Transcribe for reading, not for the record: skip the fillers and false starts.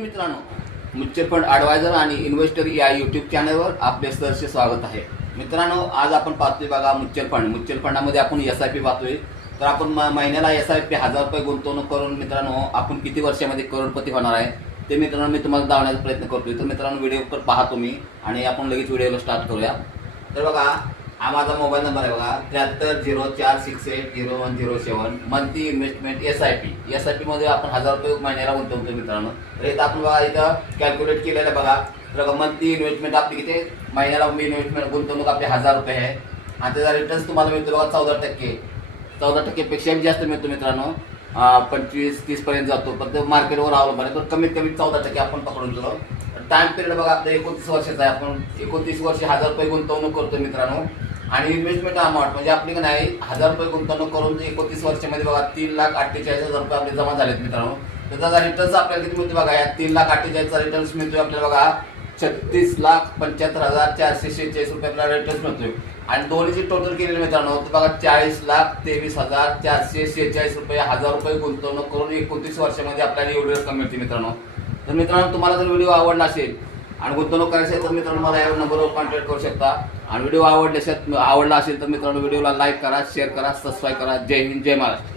मित्रांनो, mutual fund adviser आणि investor या यूट्यूब चॅनलवर आपले सहर्ष स्वागत आहे. मित्रांनो, आज आपण पाहतोय बघा म्युच्युअल फंडामध्ये आपण SIP पाहतोय. तर आपण महिन्याला SIP 1000 रुपये गुंतवणूक करून मित्रांनो आपण किती वर्षामध्ये करोडपती होणार आहे ते मित्रांनो मी तुम्हाला दाखवण्याचा प्रयत्न करतोय. तर मित्रांनो, व्हिडिओ तर पहा तुम्ही आणि आपण लगेच व्हिडिओला स्टार्ट करूया. तर बघा, हा माझा मोबाईल नंबर आहे बघा 7304680107. मंथली इन्व्हेस्टमेंट SIP मध्ये आपण 1000 रुपये महिन्याला गुंतवतो मित्रांनो. तर इथं आपण बघा इथं कॅल्क्युलेट केलेलं बघा. तर मंथली इन्व्हेस्टमेंट आपली किती महिन्याला इन्व्हेस्टमेंट गुंतवणूक आपली 1000 रुपये आहे आणि त्याचा रिटर्न्स तुम्हाला मिळतो बघा 14% पेक्षा जास्त मिळतो मित्रांनो. 25-30 पर्यंत जातो, पण तो मार्केटवर अवलंबून आहे. तर कमीत कमी 14% आपण पकडून गेलो. टाइम पिरियड बघा आपलं 29 वर्षाचा आहे. आपण 29 वर्ष 1000 रुपये गुंतवणूक करतो मित्रांनो. आणि इन्व्हेस्टमेंट अमाऊंट म्हणजे आपली का नाही 1000 रुपये गुंतवणूक करून 29 वर्षामध्ये बघा 3,48,000 रुपये आपले जमा झालेत मित्रांनो. तर त्याचा रिटर्न्स आपल्याला किती मिळतो बघा, या 3,48,000चा रिटर्न्स मिळतोय आपल्याला बघा 36,75,446 रुपये आपल्याला रिटर्न्स मिळतोय. आणि दोन्हीची टोटल केलेली मित्रांनो तर बघा 40,23,446 रुपये 1000 रुपये गुंतवणूक करून 29 वर्षामध्ये आपल्याला एवढी रक्कम मिळते मित्रांनो. तर मित्रांनो, तुम्हाला जर व्हिडिओ आवडला असेल आणि गुंतवणूक करायची असेल तर मित्रांनो मला या नंबरवर कॉन्टॅक्ट करू शकता. आणि व्हिडिओ आवडला असेल तर मित्रांनो व्हिडिओला लाईक करा, शेअर करा, सबस्क्राईब करा. जय हिंद, जय महाराष्ट्र.